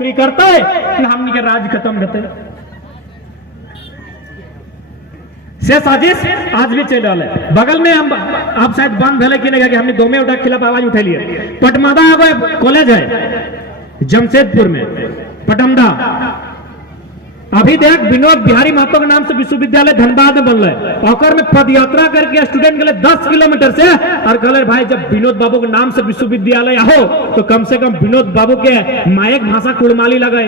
करता है कि हमनी के राज खत्म रहते से साजिश आज भी चल रहा है। बगल में हम आप शायद बंद भले कि नहीं कि हमने दोमे उठा खिलाफ आवाज उठे लिए। पटमदा कॉलेज है जमशेदपुर में पटमदा। अभी देख विनोद बिहारी महतो के नाम से विश्वविद्यालय धनबाद में बन रहा है और में पद यात्रा करके स्टूडेंट के लिए 10 किलोमीटर से और कहले भाई जब विनोद बाबू के नाम से विश्वविद्यालय हो तो कम से कम विनोद बाबू के मायक भाषा कुड़माली लगे,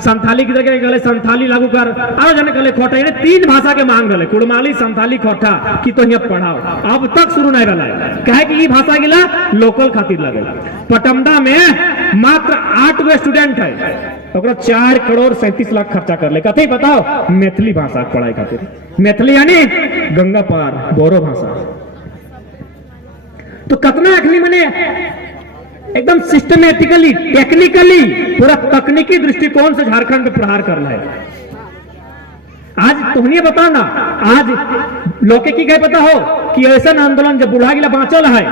संथाली की जगह कहले संथाली लागू कर और जने कहले खोटा। यानी 3 भाषा के मांग रहे कुड़माली संथाली खोटा की तो यहाँ पढ़ाओ। अब तक शुरू नहीं रहा है कहे कि ये भाषा गिला लोकल खातिर लगे। पटमदा में मात्र 8 गो स्टूडेंट है 4 करोड़ 37 लाख खर्चा कर ले कथी बताओ मैथिली भाषा पढ़ाई खातिर। मैथिली यानी गंगा पार बोरो भाषा। तो कितना अखनी मैंने एकदम सिस्टमेटिकली टेक्निकली पूरा तकनीकी दृष्टिकोण से झारखंड में प्रहार कर रहा है। आज तुमने बताओ ना आज लोके की गए पता हो कि ऐसा आंदोलन जब बुढ़ा गिला बाँचल है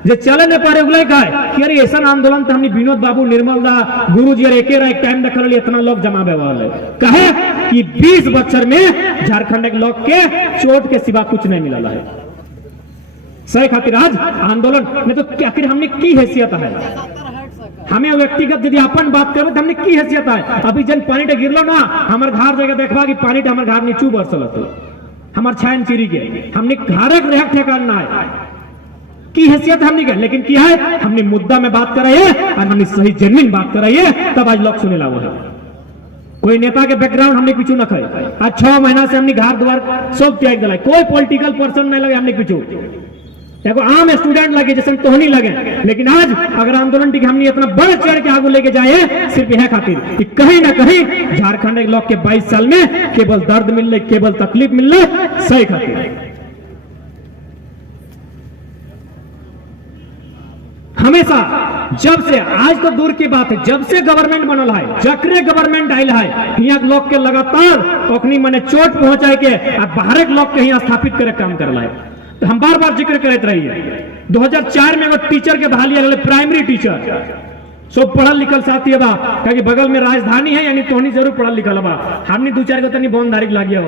जो चले न पारे उगले कि अरे ऐसा आंदोलन तो हमने विनोद बाबू निर्मल दा गुरु जी एक टाइम देखल इतना लोग जमा बेवाल कहे कि 20 बच्चर में झारखंड के लोग के चोट के सिवा कुछ नहीं मिला है। सही खातिर आज आंदोलन में तो आखिर हमने की हैसियत है। हमें व्यक्तिगत यदि अपन बात करें तो हमने की हैसियत है। अभी जन पानी टे गिरलो ना हमारे घर जगह देखवा कि पानी टे हमारे घर नीचू बरसल हमारे छायन चिरी के हमने घर ठेकान ना है की हैसियत हमने कर। लेकिन क्या है हमने मुद्दा में बात कर रहे हैं और हमने सही जेन्युइन बात कर रही है तब आज लोग सुने लागू है। कोई नेता के बैकग्राउंड हमने पीछू न खाए। आज 6 महीना से हमने घर द्वार सब त्याग दिला। कोई पॉलिटिकल पर्सन नहीं लगे हमने पीछू एगो आम स्टूडेंट लगे जैसे तो नहीं लगे। लेकिन आज अगर आंदोलन की हमने इतना बढ़ चढ़ के आगे लेके जाए सिर्फ यह खातिर कि कहीं ना कहीं झारखंड के लोग के 22 साल में केवल दर्द मिल रहे केवल तकलीफ मिल रहे सही खातिर। हमेशा जब से आज तो दूर की बात है जब से गवर्नमेंट बनल है जकरे गवर्नमेंट आयल है यहाँ लोग के लगातार ओखनी मने चोट पहुंचाए के और बाहर के लोग के यहाँ स्थापित करे काम करला है। तो हम बार बार जिक्र करते रहिए 2004 में एगो टीचर के बहाली प्राइमरी टीचर सब पढ़ल लिखल साथी बा कि बगल में राजधानी है यानी तोहनी जरूर पढ़ल लिखल बा। हमने 2-4 गो तनी बमधारी लागी हो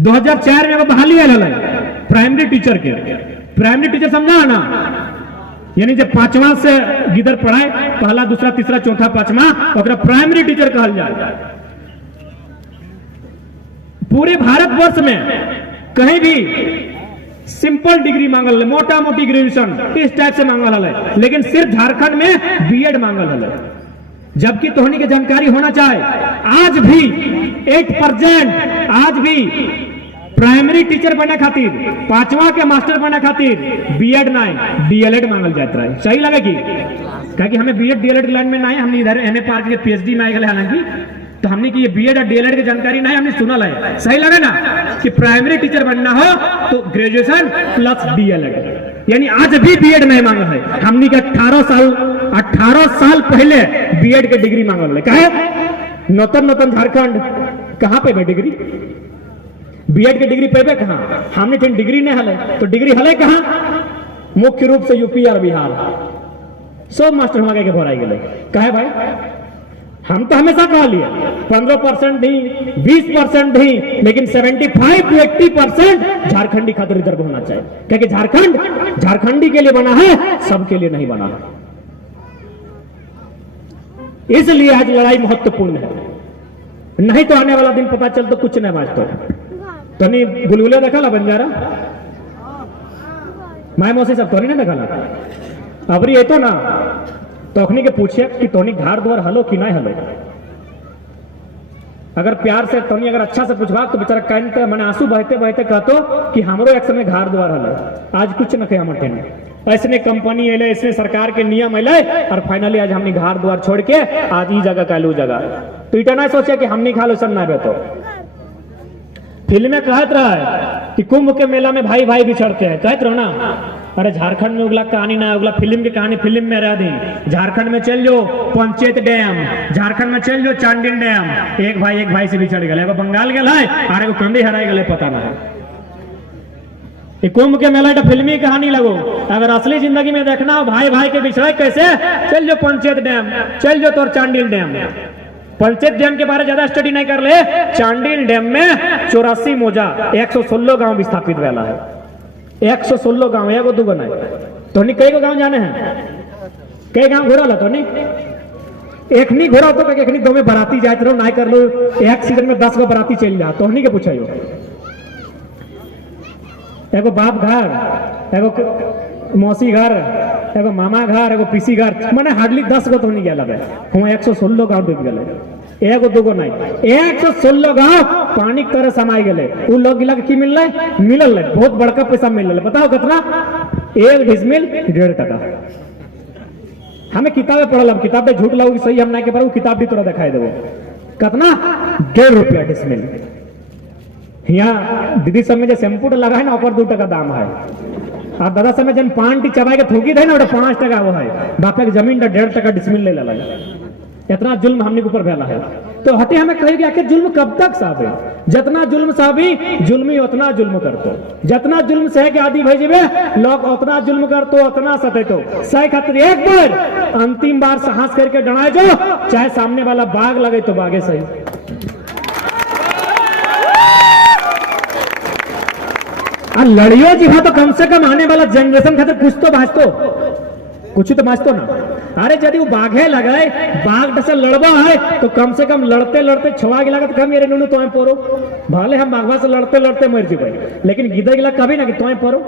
2004 में बहाली आयल है प्राइमरी टीचर के। प्राइमरी टीचर समझा ना यानी जब 5वां से गिदर पढ़ाए पहला दूसरा तीसरा चौथा 5वां प्राइमरी टीचर कहल जाए। पूरे भारतवर्ष में कहीं भी सिंपल डिग्री मांगल है मोटा मोटी ग्रेजुएशन इस टाइप से मांगल है लेकिन सिर्फ झारखंड में बीएड मांगल है। जबकि तोहनी की जानकारी होना चाहे आज भी 8% आज भी प्राइमरी टीचर बने खातिर 5वां के मास्टर बने खातिर बीएड नहीं डीएलएड मांगल जाता है। सही लगे कि हमें बीएड डीएलएड लाइन में नहीं हमने इधर एमए पार के पीएचडी में आए हालांकि तो हमने की ये बीएड और डीएलएड की जानकारी नहीं हमने सुना है। सही लगे ना कि प्राइमरी टीचर बनना हो तो ग्रेजुएशन प्लस डीएलएड यानी आज भी बीएड नहीं मांगा है। हमने के 18 साल पहले बीएड के डिग्री मांगल है। कहे नौतन झारखंड कहाँ पे डिग्री बीएड के डिग्री पेबे कहाँ हमने थे डिग्री नहीं हले तो डिग्री हले कहाँ मुख्य रूप से यूपी और बिहार सब मास्टर मांगे के भराई गए। कहे भाई हम तो हमेशा कह लिए 15% नहीं 20% नहीं लेकिन 75 to 80% झारखंडी खातिर रिजर्व होना चाहिए क्योंकि झारखंड झारखंडी के लिए बना है सबके लिए नहीं बना है। इसलिए आज लड़ाई महत्वपूर्ण है। नहीं तो आने वाला दिन पता चल तो कुछ नहीं बाजता तो नहीं गुलगुले देखा बंजारा माय मौसी सब तो नहीं देखा अबरी ये तो ना तोखनी के पूछे कि तोनी घर द्वार हलो कि नहीं हलो। अगर प्यार से तोनी अगर अच्छा से पूछवा तो बेचारा कहते मैंने आंसू बहते बहते कहतो कि हमरो एक समय घर द्वार हलो। आज कुछ न कहे हमर ऐसने कंपनी अले ऐसने सरकार के नियम अले और फाइनली आज हमने घर द्वार छोड़ के आज ई जगह कहलू जगह तो इतना नहीं सोचे कि हमने खा लो सब ना बेतो। फिल्म में कहत रहा है कि कुंभ के मेला में भाई भाई बिछड़ते हैं कहत रहो ना। अरे झारखंड में उगला कहानी ना उगला फिल्म की कहानी फिल्म में रह दी। झारखंड में चल जो पंचायत डैम झारखंड में चल जो चांडिल डैम एक भाई से बिछड़ गए बंगाल गए और एगो कंधे हराई गए पता ना ये कुंभ के मेला एक फिल्मी कहानी लगो, अगर असली जिंदगी में देखना हो भाई भाई के बिछड़े कैसे, चल जो पंचायत डैम, चल जो तोर चांडिल डैम। पंचायत डैम के बारे ज्यादा स्टडी नहीं कर ले, चांडिल डैम में 84 मौजा 116 गांव विस्थापित वाला है। 116 गांव, एगो दूगो नहीं। तो कई गो गांव जाने हैं, कई गांव घोरा ला तो एक नहीं घोरा तो एक नहीं दो में बराती जाते रहो नहीं कर लो, एक सीजन में 10 गो बराती चल जा तो के पूछा एगो बाप घर, एगो मौसी घर, एगो मामा घर, एगो पीसी घर, मैंने हार्डली 10 गो तो नहीं गया लगे, हम 116 गांव डूब गए, एगो दूगो नहीं, 116 गांव पानी की तरह समाये गए। उ लोग गिला की मिल रहा मिलल है, बहुत बड़का पैसा मिल रहा, बताओ कितना, 1 डिसमिल 1.5 टका। हमें किताबें पढ़ल, किताब पे झूठ लगो सही हम नहीं के पारू, किताब भी तोरा दिखाई देवो कितना, 1.5 रुपया डिसमिल। यहाँ दीदी सब में जो शैम्पू लगा है ना, ऊपर 2 टका दाम है, और दादा समय जन पान टी चबाई के थूकी थे ना, 5 टका वो है, बापे की जमीन 1.5 टका डिसमिल ले ला। इतना जुल्म हमने ऊपर फैला है, तो हटे हमें कहे कि आखिर जुल्म कब तक साबे, जितना जुल्म साबी जुल्मी उतना जुल्म करतो, जितना जुल्म सह के आदि भेजबे लोग उतना जुल्म करतो, उतना सतेतो। सह खातिर एक बार अंतिम बार साहस करके डराए जो, चाहे सामने वाला बाघ लगे तो बाघे सही। लड़ियो जी हाँ, तो कम से कम आने वाला जनरेशन खातिर कुछ तो बाँचतो, कुछ तो बाँचतो ना। अरे यदि वो बाघे लगाए, बाघ से लड़वा है तो कम से कम लड़ते लड़ते छुआ गिला तो मेरे नूनू तुम्हें पोरो, भले हम बाघवा से लड़ते लड़ते मर जीवे, लेकिन गिदर गिला कभी ना कि तुम्हें पोरो।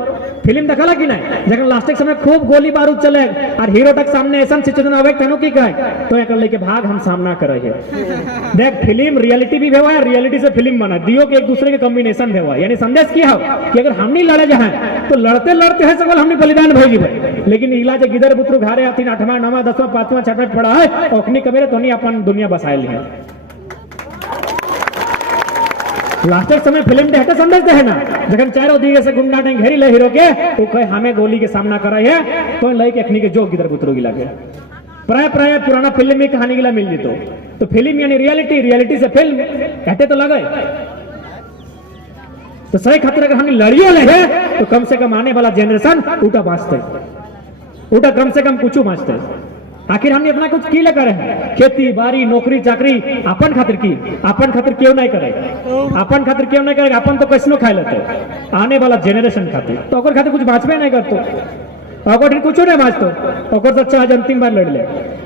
फिल्म देखला कि नहीं, जब लास्ट के समय खूब गोली बारूद चले और हीरो तक सामने ऐसा सिचुएशन आवे तेनो की कहे तो एक लेके भाग हम सामना कर रहे हैं। देख फिल्म रियलिटी भी भेवा है, रियलिटी से फिल्म बना दियो कि एक दूसरे के कॉम्बिनेशन भेवा, यानी संदेश क्या हो कि अगर हम नहीं लड़े जाए तो लड़ते लड़ते है सवाल हमने बलिदान भेजी भाई, लेकिन इलाज गिदर बुतरू घारे आती 8वां 9वां 10वां 5वां 6वां पड़ा है, ओखनी कबेरे तो नहीं अपन दुनिया बसाए लिए। लास्ट समय फिल्म देखे संदेश दे है ना, जखन चारों दिए से गुंडा ने घेरी ले हीरो के, वो कहे हमें गोली के सामना कराई है, तो लई के अखनी के जो गिदर बुतरू गिला के प्राय प्राय पुराना फिल्म में कहानी गिला मिल जीतो। तो फिल्म यानी रियलिटी, रियलिटी से फिल्म कहते तो लगे। तो सही खातिर अगर हम लड़ियो ले है तो कम से कम आने वाला जनरेशन उठा बाँचते, उठा कम से कम कुछ बाँचते। आखिर हमने अपना कुछ की ले करे हैं, खेती बाड़ी नौकरी चाकरी अपन खातिर की, अपन खातिर क्यों नहीं करे, अपन खातिर क्यों नहीं करेगा, अपन तो कैसनो खा लेते, आने वाला जनरेशन खातिर तो ओकर खातिर कुछ बाँचबे नहीं करतो, ओकर कुछ नहीं बाँचतो, ओकर से अच्छा आज अंतिम बार लड़ ले।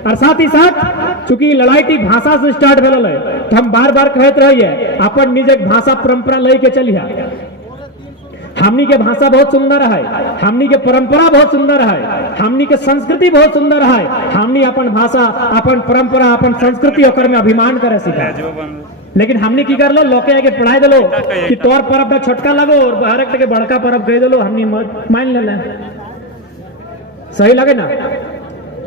और साथ ही साथ चूंकि लड़ाई की भाषा से स्टार्ट भेल है, तो हम बार बार कहते रहिए अपन निज भाषा परंपरा लई के चलिए। हमनी के भाषा बहुत सुंदर है, हमनी के परंपरा बहुत सुंदर है, हमनी के संस्कृति बहुत सुंदर है, हमनी अपन भाषा अपन परंपरा अपन संस्कृति ओकर में अभिमान करे सीखा। लेकिन हमने की कर लो, लोके आगे पढ़ाई दलो कि तोर पर्व में छोटका लगो और बाहर के बड़का पर्व कह दलो, हमनी मान ले सही लगे ना।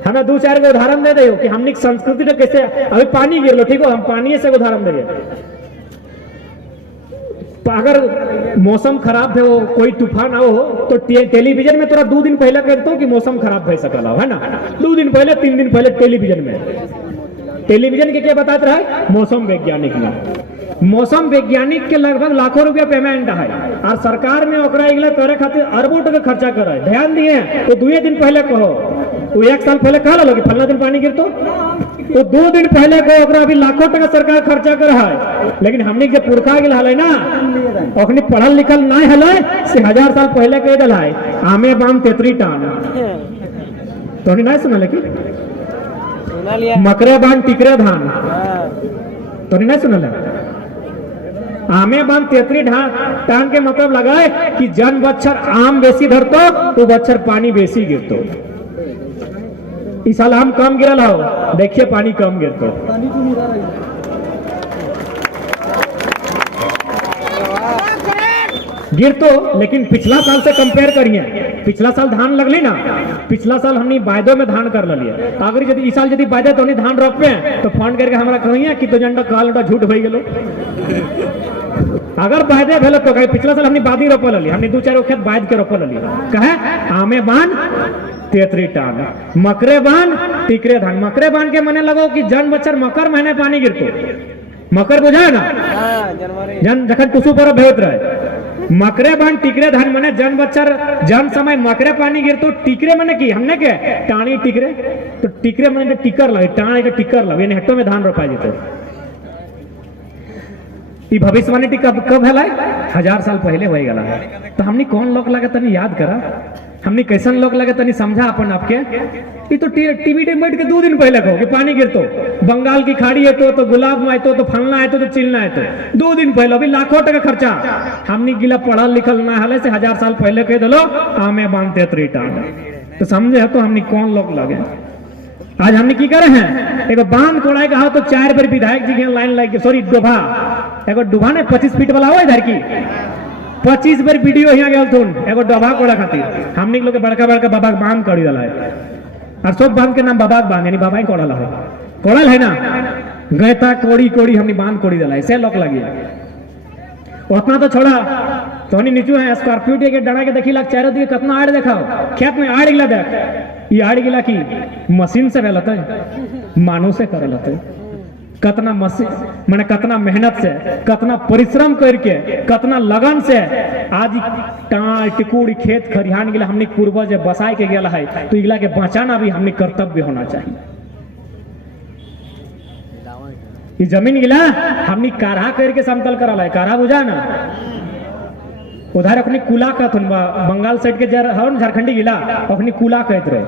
हमें 2-4 को उदाहरण दे दो कि हमनी संस्कृति तो कैसे, अभी पानी गिर लो ठीक हो, हम पानी से उदाहरण देंगे। अगर मौसम खराब है, वो कोई तूफान आओ तो टेलीविजन में थोड़ा 2 दिन पहले कहते हो कि मौसम खराब है सकला है ना, 2 दिन पहले 3 दिन पहले टेलीविजन में, टेलीविजन के क्या बताते रहे, मौसम वैज्ञानिक में। मौसम वैज्ञानिक के लगभग लाखों रुपया पेमेंट है और सरकार में ओकरा इगला करे खातिर अरबों टका खर्चा करे। ध्यान दिए तो 2 दिन पहले कहो, तो 1 साल पहले कहा लो कि फलना दिन पानी गिरतो, तो 2 दिन पहले को ओकरा अभी लाखों टका सरकार खर्चा कर है। लेकिन हमने जो पुरखा गिल हले ना, ओखनी पढ़ल लिखल नहीं हले से 1000 साल पहले कह दल है आमे बाम तेतरी टान, तो नहीं सुना कि मकरे बान टिकरे धान, तो नहीं सुना आमे बान तेतरी टान के मतलब लगाए कि जन बच्चर आम बेसी धरतो तो बच्चर पानी बेसी गिरतो। इस साल आम कम गिरल हो, देखिए पानी कम गिरतो। गिर तो, लेकिन पिछला साल से कंपेयर करिए, पिछला साल धान लगली ना, पिछला साल हमने वायदो में धान कर लिया, अगर यदि इस साल यदि वायदे तो धान रोपे तो फोन करके हमारा कहिए कि तो जंडा काल झूठ हो गेलो। अगर वायदे भेल तो कहे पिछला साल हमने बादी रोपल लिया, हमने 2-4 खेत बाद के रोपल लिया, कहे आमे बान तेतरी टान, मकरे बान टिकरे धान। मकरे बान के मने लगो कि जन बच्चर मकर महीने पानी गिरतो, मकर बुझाए ना, जन जखन टुसु पर भेत रहे मकरे बन टिकरे धान मने जन बच्चर जन समय मकरे पानी गिर तो टिकरे मने की हमने के टाणी टिकरे तो टिकरे मने टिकर लगे टाणी के टिकर लगे हेक्टो में धान रोपाई जेतो ई भविष्यवाणी कब कब है 1000 साल पहले हो गला है। तो हमनी कौन लोग लगे तनी याद करा, हमनी कैसन लोग लगे तनी समझा अपन आपके। ये तो टीवी में बैठ के 2 दिन पहले कहो कि पानी गिरतो बंगाल की खाड़ी है तो गुलाब में तो फलना है तो चिलना है तो 2 दिन पहले अभी लाखों टका खर्चा हमनी गिला पढ़ल लिखल ना हले से 1000 साल पहले कह दलो आमे बांधते त्रिटा तो समझे तो हमनी कौन लोग लगे। आज हमने की करे हैं एगो बांध कोड़ाई कहा तो 4 बार विधायक जी के लाइन लग सॉरी डोभा एगो डोभा ने 25 फीट वाला हो इधर की 25 बार वीडियो यहाँ गया थून एगो डोभा कोड़ा खातिर हमने लोग बड़का बड़का बाबा बांध करी दला है और सब बांध के नाम बाबा बांध यानी बाबा ही कोड़ल है कोड़ल है ना गैता कोड़ी कोड़ी हमने बांध कोड़ी दला ऐसे लोग लगी उतना तो छोड़ा तो नीचू है स्कॉर्पियो के डरा के देखी लाग चारों दिए कितना आड़ देखाओ खेत में आड़ गिला देख ये आड़ गिला की मशीन से रहता है मानव से कर लेते कतना मशीन माने कतना मेहनत से कतना परिश्रम करके कतना लगन से आज टाल टिकुड़ी खेत खरिहान गिला हमने पूर्वज बसाए के गेला है तो इगला के बचाना भी हमने कर्तव्य होना चाहिए। ये जमीन गिला हमने काढ़ा करके समतल करल है काढ़ा बुझा ना उधर अपनी कुला कहत बंगाल साइड के झारखंडी गिला अपनी कुला कहत रहे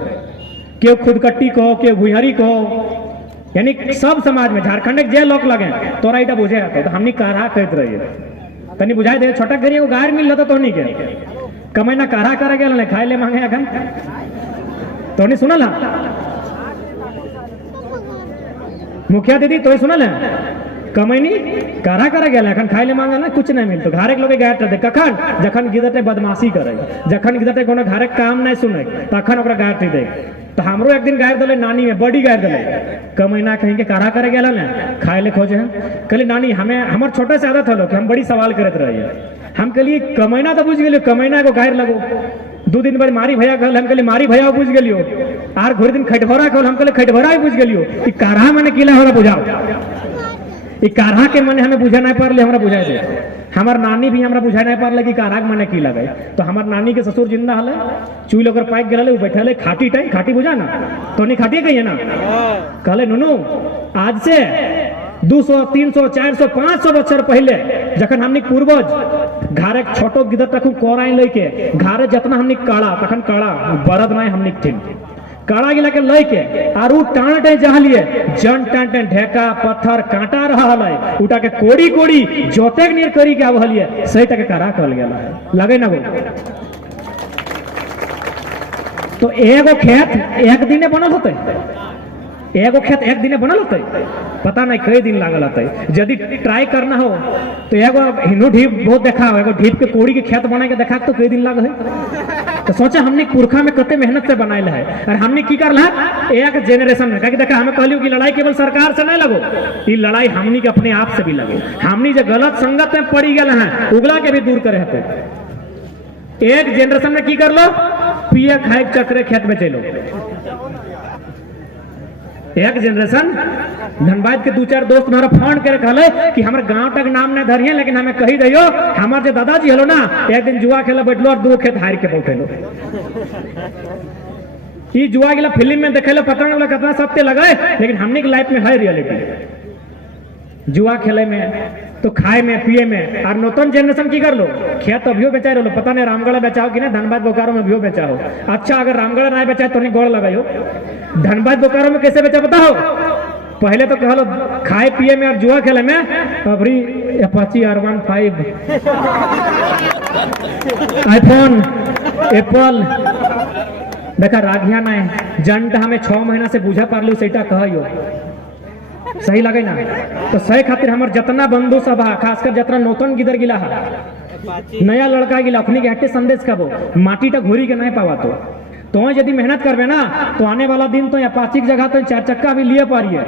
क्यों खुदकट्टी कहो क्यों भुहरी कहो यानी सब समाज में झारखंड जे लोग लगे तोरा इटा बुझे तो हमनी काढ़ा कहत रही तनी बुझाई दे छोटा करिए वो गायर मिल रहा तो नहीं के कमैना काढ़ा कर गया खाए ले मांगे अखन तो नहीं सुनल मुखिया दीदी तो सुनल है कमैनी कारा करा गया अखन खाए ले मांगे ना कुछ नहीं मिलतो घरे के लोग गायर दे कखन जखन गिदटे बदमाशी करे जखन गिदटे कोनो घरे काम नहीं सुने तखन ओकरा गायर दे तो हमरो एक दिन गायर दले नानी में बड़ी गायर दले कमैना कहीं के कारा करे गेला ना खाए ले खोजे हैं कहली नानी हमें हमार छोटे से आदत हलो कि हम बड़ी सवाल करत रहिए हम कहलिए कमैना तो बुझ गेलियो कमैना को गायर लगो 2 दिन बाद मारी भैया कहल हम कहली मारी भैया बुझ गेलियो आर घोड़ी दिन खटभरा कहल हम कहले खटभरा ही बुझ गेलियो ई कारा माने किला हमरा बुझाओ ई काढ़ा के मने हमें बुझा नहीं पारले हमरा बुझाए दे हमार नानी भी हमरा बुझा नहीं पारले कि काढ़ा के मने की लगे तो हमार नानी के ससुर जिंदा हले चूल ओकर पाइक गेले बैठले खाटी टाइम खाटी बुझा ना तो नहीं खाटी कहिए ना कहले नुनू आज से 200 300 400 500 बच्चर पहले जखन हमनी पूर्वज घारे छोटो गिदर तक कोराई लेके घारे जितना हमनी काड़ा तखन काड़ा बरद नहीं हमनी थी काड़ा गिला के लय के आर उ टांटे जहलिए जन टांटे ढेका पत्थर कांटा रहा है उटा के कोड़ी कोड़ी जोते के नियर करी के आवलिए सही तक काड़ा कहल गेला लगे ना वो तो एगो खेत एक दिने बनल होते एगो खेत एक दिने बनल होते पता नहीं कई दिन लागल होते यदि ट्राई करना हो तो एगो हिंदू ढीप बहुत देखा हो एगो ढीप के कोड़ी के खेत बना के देखा तो कई दिन लगे तो सोचा हमने पुरखा में कते मेहनत से बनाए है और हमने की कर एक जेनरेशन में क्या देखा हमें कहलियो कि लड़ाई केवल सरकार से नहीं लगो ये लड़ाई हमनी के अपने आप से भी लगे हमनी जो गलत संगत में पड़ी गए हैं उगला के भी दूर करे थे एक जेनरेशन में की कर लो पिए खाए चक्रे खेत में चलो एक जनरेशन धनबाद के 2-4 दोस्त हमारा फोन करे कहले कि हमारे गांव तक नाम नहीं धरिए लेकिन हमें कही दियो हमारे जो दादाजी हलो ना एक दिन जुआ खेला बैठलो और 2 खेत हार के बैठलो ये जुआ गिला फिल्म में देखेलो पता नहीं कितना सत्य लगाए लेकिन हमने की लाइफ में है रियलिटी जुआ खेले में तो खाए में पिए में और नूतन जनरेशन की कर लो खेत अभियो बेचा रहो पता नहीं रामगढ़ बेचाओ कि ना धनबाद बोकारो में अभियो बेचा हो अच्छा अगर रामगढ़ नहीं बेचा तो नहीं गौड़ लगाओ धनबाद बोकारो में कैसे बेचा पता हो पहले तो कह लो खाए पिए में और जुआ खेले में अभी अपाची R15 आईफोन एप्पल देखा रागिया नहीं जंट हमें 6 महीना से बुझा पारलू सेटा कहियो सही लगे ना तो सही खातिर हमार जितना बंधु सभा खासकर जितना नौतन गिदर गिला है नया लड़का गिला अपनी के हटे संदेश का वो माटी टा घोरी के नहीं पावा तो यदि मेहनत करबे ना तो आने वाला दिन तो अपाची की जगह तो 4 चक्का भी लिए पारिए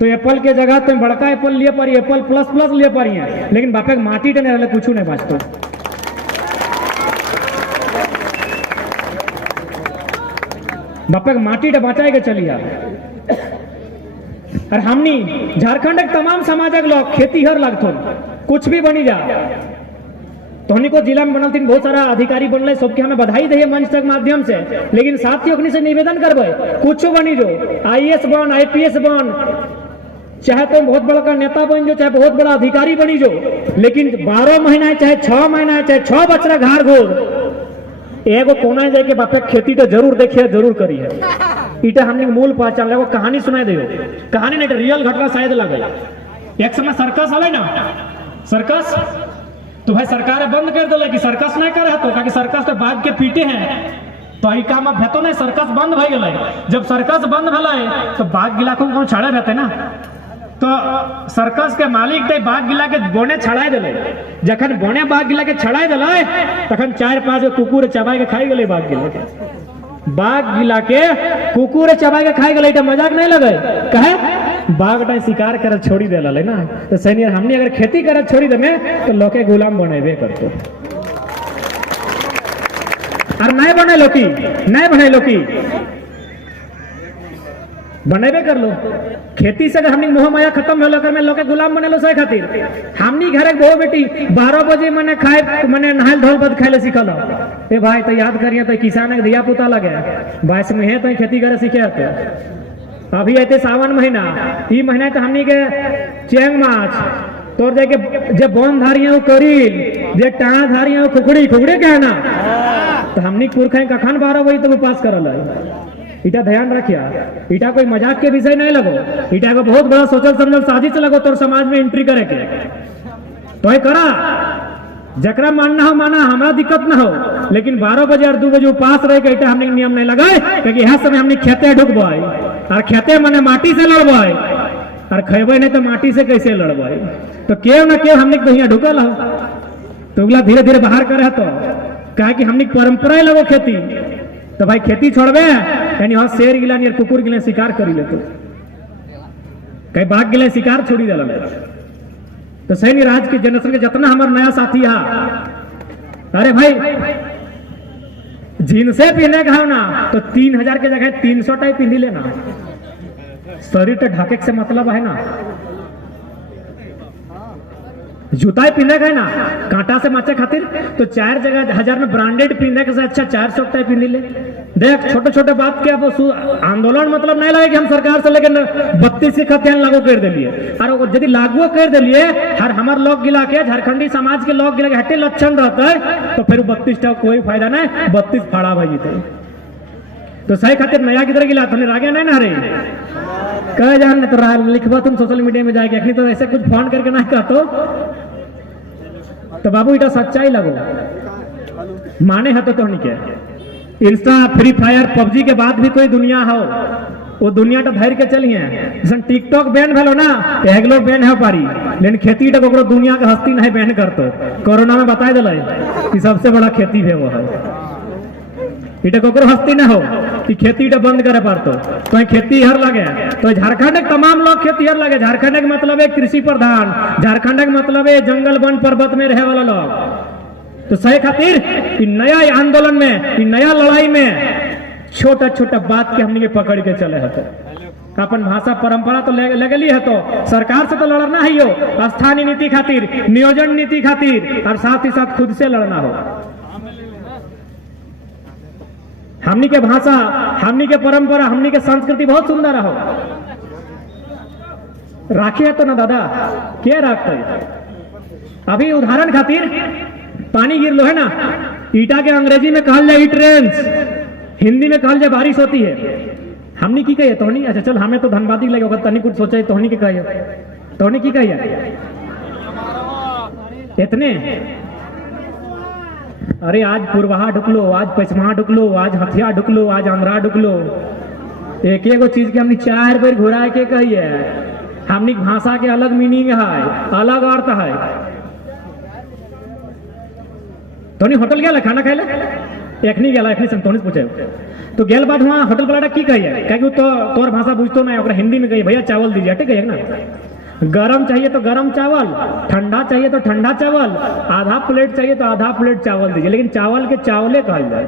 तो एप्पल के जगह तो बड़का एप्पल लिए पारिए एप्पल प्लस लिए पारिए लेकिन बापे माटी टे नहीं कुछ नहीं बाँचतो बापे माटी टे बचाए के चलिए और हमनी झारखंड के तमाम समाजक लोग खेतीहर लगथुन कुछ भी बनी जा तोहनी को जिला में बनल तीन बहुत सारा अधिकारी बनल, सबके हमें बधाई दे मंच तक माध्यम से। लेकिन साथियों से निवेदन करबे कुछ बनी जो IAS बन, IPS बन, चाहे तो बहुत बड़ा का नेता बन जो, चाहे बहुत बड़ा अधिकारी बनी जो, लेकिन 12 महीना है चाहे 6 महीना है चाहे 6 बछड़ा घार घोर एगो कोना जाए के बापे खेती तो जरूर देखिए जरूर करी है। इटा हमने मूल पहचान ले। कहानी सुनाई दे, कहानी नहीं रियल घटना शायद लगे। एक समय सर्कस वाले ना, सर्कस तो भाई सरकार बंद कर दिले कि सर्कस नहीं करे तो, ताकि सर्कस तो बाघ के पीटे हैं तो ई काम अब हेतो नहीं, सर्कस बंद भई गेलै। जब सर्कस बंद भेलै तो बाघ गिला को छाड़े रहते ना, तो सर्कस के मालिक तो बाघ गिला के बोने छड़ाई दिले। जखन बोने बाघ गिला के छड़ाई दिले तखन 4-5 कुकुर चबाई के खाई गेले। बाघ गिला के कुकुर चबाई के खाई गेले। मजाक नहीं लगे, कहे बाघ टाइम शिकार कर छोड़ी दे ना, तो सैनी हमने अगर खेती कर छोड़ी दे तो लोके गुलाम बनेबे करते। और नहीं बने लोकी, नहीं बने लोकी बनेबे कर लो। खेती से अगर हमनी मोह माया खत्म हो में लोग गुलाम बने लो सही खातिर। हमनी घर एक बहु बेटी 12 बजे मैंने खाए मैंने नहाल धोल बद खाए सीखल। ए भाई तो याद करिए तो किसान के धिया पुता लगे 22 में है तो खेती करे सीखे तो अभी आते सावन महीना, ई महीना तो हमनी के चेंग माछ तोड़ जाके जब बोन धारी है करील, जे टाँग धारी है खुखड़ी खुखड़ी के है ना, तो हमनी पुरखा कखन 12 बजे तक उपास करल है। इटा ध्यान रखिया, इटा कोई मजाक के विषय नहीं लगो, इटा को बहुत बड़ा सोचल समझल साजिश लगो तोर समाज में एंट्री करे के। तो करा जकरा मानना हो माना, हमारा दिक्कत ना हो, लेकिन 12 बजे और 2 बजे उपास रहे के इटा हमने नियम नहीं लगाए, क्योंकि यह समय हमने खेते ढुकबाई और खेते मने माटी से लड़बाई और खेबे नहीं तो माटी से कैसे लड़बाई। तो क्यों ना क्यों हमने कहीं ढुकल हो तो धीरे धीरे बाहर करे तो कहा कि हमने परंपरा लगो खेती। तो भाई खेती छोड़बे यानी हाँ शेर गिला नहीं कुकुर गिले शिकार करी ले तो कहीं बाघ गिले शिकार छोड़ी दिला। तो सैनी राज की जनरेशन के जितना हमारा नया साथी है, अरे भाई जींस पहने का हो ना तो 3000 के जगह 300 टाइप पहनी लेना। शरीर तो ढके से मतलब है ना, जूता पहने का है ना कांटा से बचे खातिर, तो 4000 में ब्रांडेड पहनने के अच्छा 400 टाइप पहन ले। देख छोटे छोटे बात के अब आंदोलन मतलब नहीं लगे कि हम सरकार से लेकिन 32 खतियान लागू कर दिलिए, और यदि लागू कर दिलिए हर हमारे लोग गिला के झारखंडी समाज के लोग गिला के हटे लक्षण रहता है तो फिर 32 का कोई फायदा नहीं, 32 फाड़ा भाई जीते। तो सही खातिर नया किधर गिला तुमने रागे नहीं ना रही कह जान तो लिखवा तुम सोशल मीडिया में जाके अखनी तो ऐसे कुछ फोन करके ना कहतो तो बाबू इटा सच्चाई लगो माने है तो नहीं के इंस्टा फ्री फायर पबजी के बाद भी कोई दुनिया हो, वो दुनिया तो धैर्य के चलिए। जैसे टिकटॉक बैन भेलो ना एगलो बैन है पारी, लेकिन खेती तो दुनिया के हस्ती नहीं बैन करतो। कोरोना में बताए दिल कि सबसे बड़ा खेती है वो है, इटा को हस्ती ना हो कि खेती इटा बंद करे पारतो तो खेती हर लगे। तो झारखंड के तमाम लोग खेती हर लगे। झारखंड के मतलब है कृषि प्रधान, झारखंड के मतलब है जंगल वन पर्वत में रहे वाला लोग। तो सही खातिर कि नया आंदोलन में कि नया लड़ाई में छोटा छोटा बात के हमने पकड़ के चले है तो अपन भाषा परंपरा तो लगली है तो सरकार से तो लड़ना ही हो, स्थानीय नीति खातिर, नियोजन नीति खातिर, और साथ ही साथ खुद से लड़ना हो। हमनी के भाषा, हमनी के परंपरा, हमनी के संस्कृति बहुत सुंदर हो। राखी है तो ना दादा क्या रखते। अभी उदाहरण खातिर पानी गिर लो है ना, ईटा के अंग्रेजी में कहल जाए ईट रेन्स, हिंदी में कहल जाए बारिश होती है। हमनी की कहिए तोहनी, अच्छा चल हमें तो धनबादी लगे होगा तनी कुछ सोचे तोहनी की कहिए, तोहनी की कहिए इतने। अरे आज पूर्वाहा ढुकलो, आज पश्चिमा ढुकलो, आज हथिया ढुकलो, आज आंध्रा ढुकलो, एक एगो चीज के हमनी 4 बार घुरा के कहिए। हमनी भाषा के अलग मीनिंग है, अलग अर्थ है। तोनी होटल गया खाना खाए एखनी गया एखनी से तोनी पूछे तो गेल बाद वहाँ होटल वाला की कहिए, क्या तो तोर भाषा बुझतो नहीं, हिंदी में कहिए भैया चावल दीजिए, ठीक है ना। गरम चाहिए तो गरम चावल, ठंडा चाहिए तो ठंडा चावल, आधा प्लेट चाहिए तो आधा प्लेट चावल दीजिए, लेकिन चावल के चावले कहल जाए।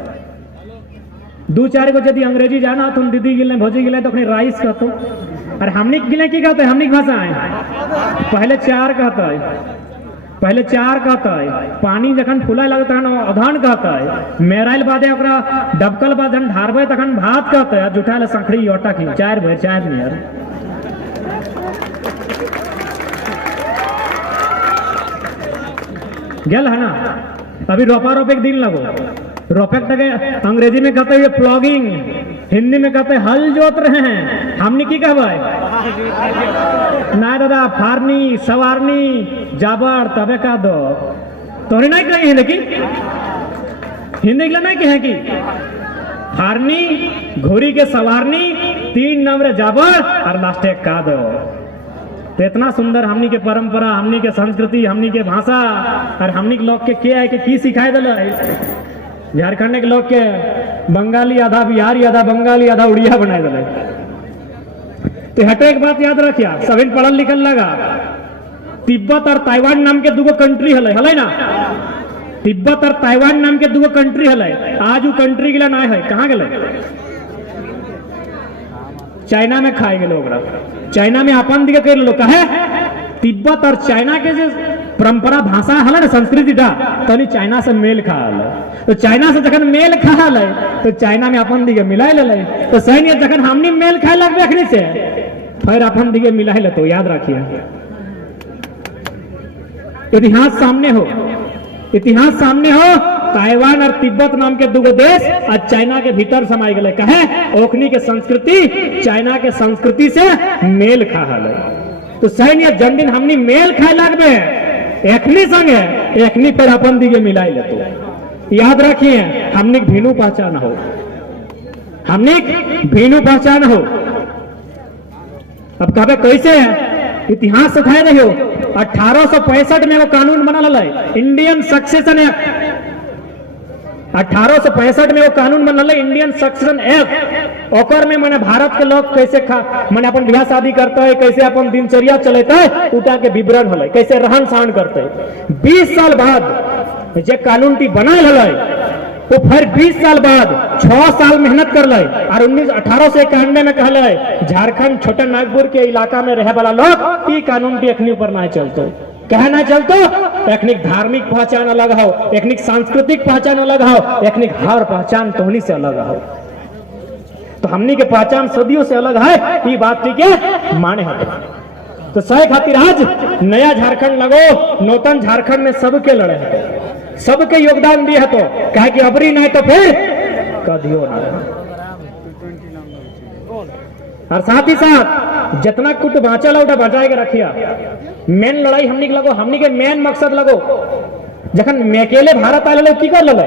2-4 को यदि अंग्रेजी जाना तो दीदी गिले भौजी गिले तो अपनी राइस कहते, और हमनी गिले की कहते, हमनी भाषा है पहले 4 कहते है, पहले चार कहता है, पानी जखन फुलाए लगता है अधान कहता है, मेराइल बादे ओकरा डबकल बादन ढारबे तखन भात कहता है, जुटाले संखड़ी ओटा की चार भर चार नियर गेल है ना। अभी रोपा रोपे के दिन लगो, रोपे तक अंग्रेजी में कहते हैं प्लॉगिंग, हिंदी में कहते हैं हल जोत रहे हैं, हमने की कहबे ना दादा फारनी सवारनी जाबर तबे का दो तोरे नहीं कही है कि हिंदी के नहीं कहे कि फारनी घोड़ी के सवारनी 3 नंबर जाबर और लास्ट एक का दो। तो इतना सुंदर हमनी के परंपरा, हमनी के संस्कृति, हमनी के भाषा और हमनी के लोग के क्या है कि की सिखाए दिल झारखंड के लोग के बंगाली आधा बिहारी आधा बंगाली आधा उड़िया बनाए दिल। तो हटे एक बात याद रखिया, सभी पढ़ल लिखल लगा, तिब्बत और ताइवान नाम के दूगो कंट्री हले ना, तिब्बत और ताइवान नाम के दूगो कंट्री हले, आज वो कंट्री के लिए ना है, कहाँ गए चाइना में खाए गए लोग, चाइना में अपन दिखे कर लोग कहे तिब्बत और चाइना के जो परंपरा भाषा हल ना संस्कृति था तो चाइना से मेल खा तो चाइना से जखन मेल खा तो चाइना में अपन दिखे मिला ले तो सही जखन हमनी मेल खाए लगबे अखनी से फिर अपन दिखे मिला ले। तो याद रखिए इतिहास सामने हो, इतिहास सामने हो, ताइवान और तिब्बत नाम के दूगो देश आज चाइना के भीतर समाये गए, कहे ओखनी के संस्कृति चाइना के संस्कृति से मेल खा है। तो सही जन दिन हमनी मेल खाए लगबे एखनी संगे एखनी पर अपन दिगे मिलाई ले। तो याद रखिए हमने भीनु पहचान हो, हमने भीनु पहचान हो। अब कहे कैसे है इतिहास सिखाए रहे हो, 1865 में वो कानून बना ला इंडियन सक्सेशन एक्ट, 1865 में वो कानून बनल इंडियन सक्सेशन एक्ट। ओकर में मैंने भारत के लोग कैसे मैंने अपन ब्याह शादी करते है, कैसे अपन दिनचर्या चलते है उटा के विवरण हल, कैसे रहन सहन करते है। 20 साल बाद जे कानून टी बनाए हल वो फिर 20 साल बाद 6 साल मेहनत कर ले और 1891 में कहले झारखंड छोटा नागपुर के इलाका में रहे वाला लोग ई कानून की अखनी ऊपर ना चलते, कहना चलतो एखनिक धार्मिक पहचान अलग हो, एखनिक सांस्कृतिक पहचान अलग हो, एखनिक हर पहचान तोहनी से अलग हो। तो हमनी के पहचान सदियों से अलग है, ये बात के माने है। तो सही खातिर आज नया झारखंड लगो, नूतन झारखंड में सबके लड़े है, सबके योगदान दिए है। तो कहे कि अबरी नहीं तो फिर कदियो ना। और साथ ही साथ जितना कुट बाँचा ला उठा बचाए के रखिया। मेन लड़ाई हमनी के लगो, हमनी के मेन मकसद लगो जखन मैं अकेले भारत आए की कर लगे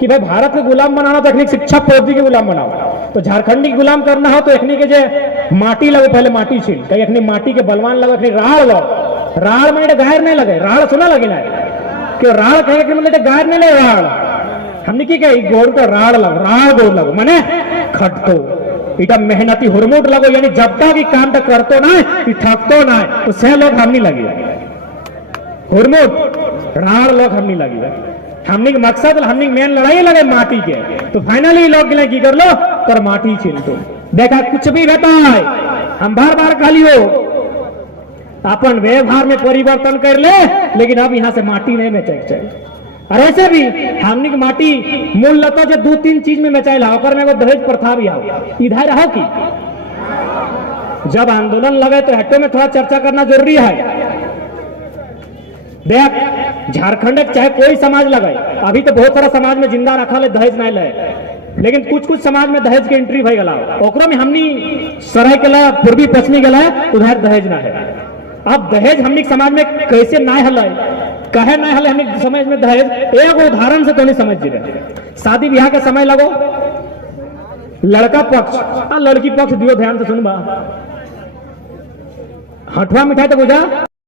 कि भाई भारत के गुलाम बनाना तो एखनिक शिक्षा पद्धति के गुलाम बनाओ। तो झारखंडी गुलाम करना हो तो एखनी के जे माटी लगे, पहले माटी छील कहीं एखनी माटी के बलवान लगे, एखनी राड़ लो, राड़ में गायर नहीं लगे, राड़ सुना लगे ना कि राड़ कहे कि मतलब गायर नहीं लगे, राड़ हमने की कही गोड़ का राड़ लग, राड़ गोड़ लगो मैंने खटतो इटा मेहनती हुरमुट लगो, यानी जब तक काम तक करतो ना थकतो ना तो सह लोग हमनी लगी हुरमुट राड़ लोग हमनी लगी। हमनी के मकसद हमनी मेन लड़ाई लगे माटी के। तो फाइनली लोग की कर लो पर माटी छीन तो देखा कुछ भी रहता है। हम बार बार कहलियो अपन व्यवहार में परिवर्तन कर ले, लेकिन अब यहाँ से माटी नहीं बेचे चाहिए। और ऐसे भी हमनी की माटी मूल लता जो 2-3 चीज में बेचाइल में वो दहेज प्रथा भी आओ इधर आओ की जब आंदोलन लगे तो हट्टों में थोड़ा चर्चा करना जरूरी है। देख झारखंड चाहे कोई समाज लगे, अभी तो बहुत सारा समाज में जिंदा रखा ले दहेज नहीं ले, लेकिन कुछ कुछ समाज में दहेज के एंट्री भई गला, ओकरो में हमनी सराय के पूर्वी पश्चिमी गला उधर दहेज ना है। अब दहेज हमनी समाज में कैसे ना हल कहे ना हल हमनी समाज में दहेज, एक उदाहरण से तो नहीं समझ जी रहे। शादी ब्याह के समय लगो लड़का पक्ष लड़की पक्ष दियो ध्यान से सुनबा, हठवा मिठाई तो बुझा